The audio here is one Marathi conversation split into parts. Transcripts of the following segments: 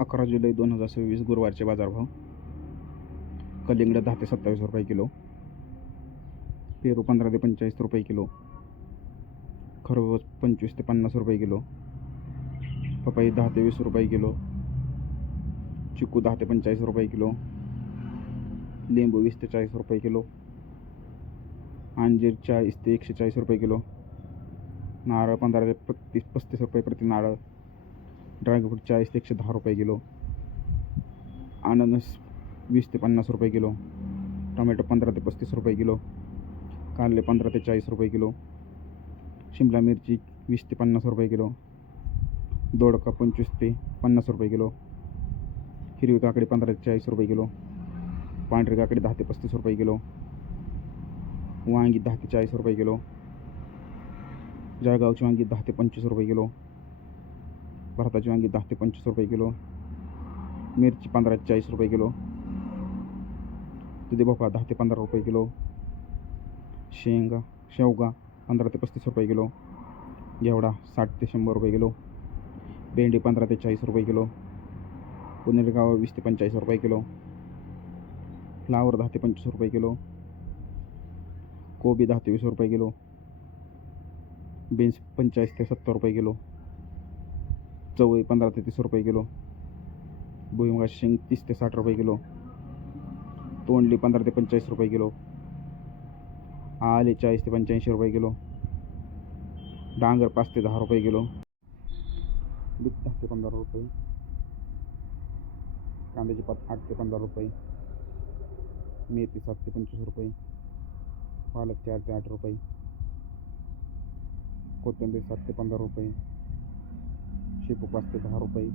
11 जुलै 2026 गुरुवारचे बाजारभाव. कलिंगड 10 ते 27 रुपये किलो, पेरू 15 ते 45 रुपये किलो, खरबूज 25 ते 50 रुपये किलो, पपई 10 ते 20 रुपये किलो, चिकू 10 ते 45 रुपये किलो, लिंबू 20 ते 40 रुपये किलो, अंजीर 40 ते 140 रुपये किलो, नारळ 15 ते 35 रुपये प्रति नारळ, ड्रॅगनफ्रूट 40 ते 110 रुपये किलो, अननस 20 ते 50 रुपये किलो, टोमॅटो 15 ते 35 रुपये किलो, कारले 15 ते 40 रुपये किलो, शिमला मिरची 20 ते 50 रुपये किलो, दोडका 25 ते 50 रुपये किलो, हिरवी काकडी 15 ते 40 रुपये किलो, पांढरी काकडी 10 ते 35 रुपये किलो, वांगी 10 ते 40 रुपये किलो, जळगावची वांगी 10 ते 25 रुपये किलो, भारताची वांगी 10 ते 25 रुपये किलो, मिरची 15 ते 40 रुपये किलो, दुधी भोपळा 10 ते 15 रुपये किलो, शेवगा 15 ते 35 रुपये किलो, घेवडा 60 ते 100 रुपये किलो, भेंडी 15 ते 40 रुपये किलो, पुणेरी गावा 20 ते 45 रुपये किलो, फ्लावर 10 ते 25 रुपये किलो, कोबी 10 ते 20 रुपये किलो, बीन्स 45 ते 70 रुपये किलो, चवळी 15 ते 30 रुपये किलो, भुईमुगाची शेंग 30 ते 60 रुपये किलो, तोंडली 15 ते 45 रुपये किलो, आले 40 ते 85 रुपये किलो, डांगर 5 ते 10 रुपये किलो, बीट 10 ते 15 रुपये, कांद्याची पात 8 ते 15 रुपये, मेथी 7 ते 25 रुपये, पालक 4 ते 8 रुपये, कोथिंबीर 7 ते 15 रुपये, शेपू 5 ते 10 रुपये,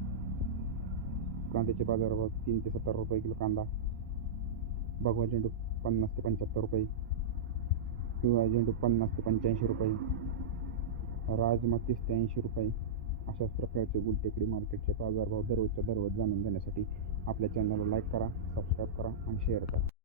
कांद्याचे बाजारभाव 3 ते 70 रुपये किलो कांदा, भगवा झेंडू 50 ते 75 रुपये, पिवळा झेंडू 50 ते 85 रुपये, राजमा 30 ते 80 रुपये. अशाच प्रकारचे गुलटेकडी मार्केटचे बाजारभाव दररोजच्या दररोज जाणून घेण्यासाठी आपल्या चॅनलला लाईक करा, सबस्क्राईब करा आणि शेअर करा.